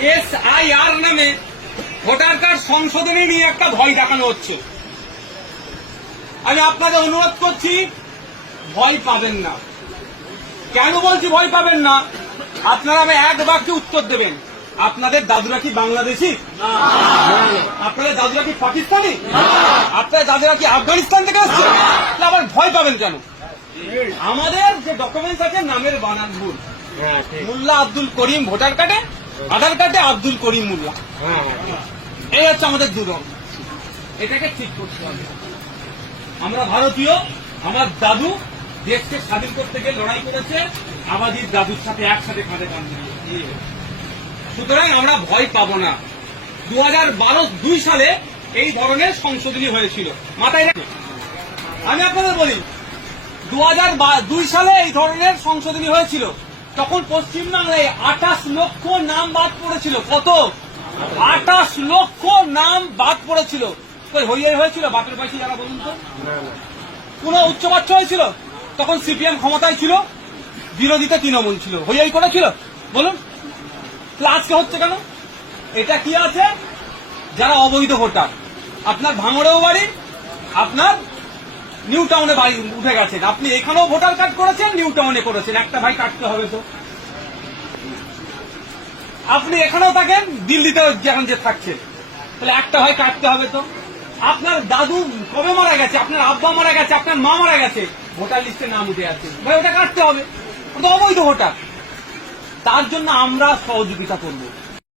SIR নামে voter card সংশোধনী নিয়ে একটা ভয় দেখানো হচ্ছে। আমি আপনাদের অনুরোধ করছি, ভয় পাবেন না। কেন বলছি ভয় পাবেন না? আপনারা আমি এক বাক্যে উত্তর দেবেন। আপনাদের দাদুরা কি বাংলাদেশি? আপনাদের দাদুরা কি পাকিস্তানি? আপনাদের দাদুরা কি আফগানিস্তান থেকে আসছে? আবার ভয় পাবেন কেন? আমাদের যে ডকুমেন্টস আছে নামের বানান ভুল। মোল্লা আব্দুল করিম ভোটার কার্ডে, আধার কার্ডে আব্দুল করিম মোল্লা। এই হচ্ছে আমাদের দুর্নীতি। এটাকে ঠিক করতে হবে। আমরা ভারতীয়, আমার দাদু দেশকে স্বাধীন করতে গিয়ে লড়াই করেছে আমাদের দাদুর সাথে একসাথে কাঁধে কাঁধ মিলিয়ে। সুতরাং আমরা ভয় পাবো না। 2002 সালে এই ধরনের সংশোধনী হয়েছিল, মাথায় রাখে। আমি আপনাদের বলি, 2002 সালে এই ধরনের সংশোধনী হয়েছিল। তখন পশ্চিমবাংলায় 28 লক্ষ নাম বাদ পড়েছিল। কত? 28 লক্ষ নাম বাদ পড়েছিল। হইয়াই হয়েছিল বাপের পয়সা যারা, বলুন তো? কোন উচ্চবাচ্য হয়েছিল? তখন সিপিএম ক্ষমতায় ছিল, বিরোধীতে তৃণমূল ছিল, হইয়াই করেছিল? বলুন, আজকে হচ্ছে কেন? এটা কি আছে? যারা অবৈধ ভোটার, আপনার ভাঙড়েও বাড়ি, আপনার নিউ টাউনে বাড়ি উঠে গেছেন, আপনি এখানেও ভোটার কার্ড করেছেন, নিউ টাউনে করেছেন, একটা ভাই কাটতে হবে তো। আপনি এখানেও থাকেন, দিল্লিতে যেমন যে থাকছেন, তাহলে একটা ভাই কাটতে হবে তো। আপনার দাদু কবে মারা গেছে, আপনার আব্বা মারা গেছে, আপনার মা মারা গেছে, ভোটার লিস্টে নাম উঠে আছে, ভাই ওটা কাটতে হবে। ওটা অবৈধ ভোটার। তার জন্য আমরা সহযোগিতা করব।